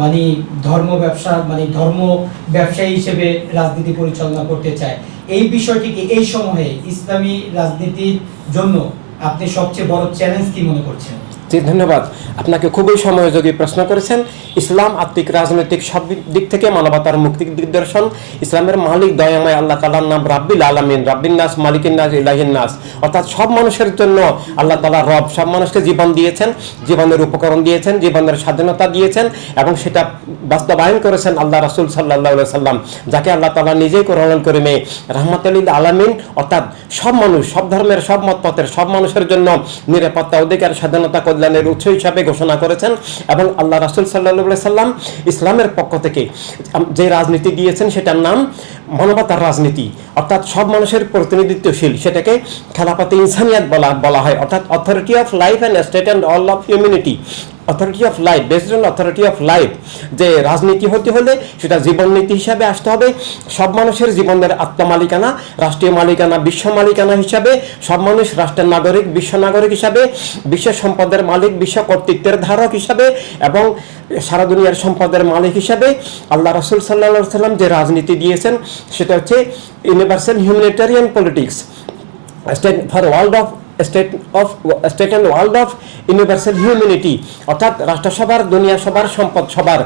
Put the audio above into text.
মানে ধর্ম ব্যবসা মানে ধর্ম ব্যবসায়ী হিসেবে রাজনীতি পরিচালনা করতে চায়, এই বিষয়টিকে এই সময়ে ইসলামী রাজনীতির জন্য আপনি সবচেয়ে বড় চ্যালেঞ্জ কি মনে করছেন? জি, ধন্যবাদ। আপনাকে খুবই সময়োযোগী প্রশ্ন করেছেন। ইসলাম আত্মিক রাজনৈতিক সব দিক থেকে মানবতার মুক্তির দিগদর্শন। ইসলামের মালিক দয়াময় আল্লাহ তাআলার নাম রাব্বিল আলামিন, রাব্বিন নাস, মালিকিন নাস, ইলাহিন নাস, অর্থাৎ সব মানুষের জন্য আল্লাহ তাআলা রব। সব মানুষকে জীবন দিয়েছেন, জীবনের উপকরণ দিয়েছেন, জীবনের স্বাধীনতা দিয়েছেন এবং সেটা বাস্তবায়ন করেছেন আল্লাহ রাসূল সাল্লাল্লাহু আলাইহি সাল্লাম, যাকে আল্লাহ তাআলা নিজেই কোরআনুল কারীমে রাহমাতুল লিল আলামিন, অর্থাৎ সব মানুষ, সব ধর্মের, সব মতপথের সব মানুষের জন্য নিরাপত্তা, অধিকার, স্বাধীনতা, কল্যাণের উৎস হিসাবে ঘোষণা করেছেন। এবং আল্লাহ রাসূল সাল্লাল্লাহু আলাইহি সাল্লাম ইসলামের পক্ষ থেকে যে রাজনীতি দিয়েছেন সেটার নাম মানবতার রাজনীতি, অর্থাৎ সব মানুষের প্রতিনিধিত্বশীল। সেটাকে খেলাফতে ইনসানিয়াত বলা হয়, অর্থাৎ authority of life and state and all of humanity, authority of life, based on authority of life. যে রাজনীতি হতে হলে সেটা জীবন নীতি হিসাবে আসতে হবে। সব মানুষের জীবনের আত্মমালিকানা, রাষ্ট্রীয় মালিকানা, বিশ্ব মালিকানা হিসাবে, সব মানুষ রাষ্ট্রের নাগরিক, বিশ্ব নাগরিক হিসাবে, বিশ্ব সম্পদের মালিক, বিশ্ব কর্তৃত্বের ধারক হিসাবে এবং সারা দুনিয়ার সম্পদের মালিক হিসাবে আল্লাহ রাসূল সাল্লাল্লাহু আলাইহি সাল্লাম যে রাজনীতি দিয়েছেন সেটা হচ্ছে universal humanitarian politics, state and world of universal humanity, অর্থাৎ রাষ্ট্রসভার, দুনিয়া সবার, সম্পদ সবার।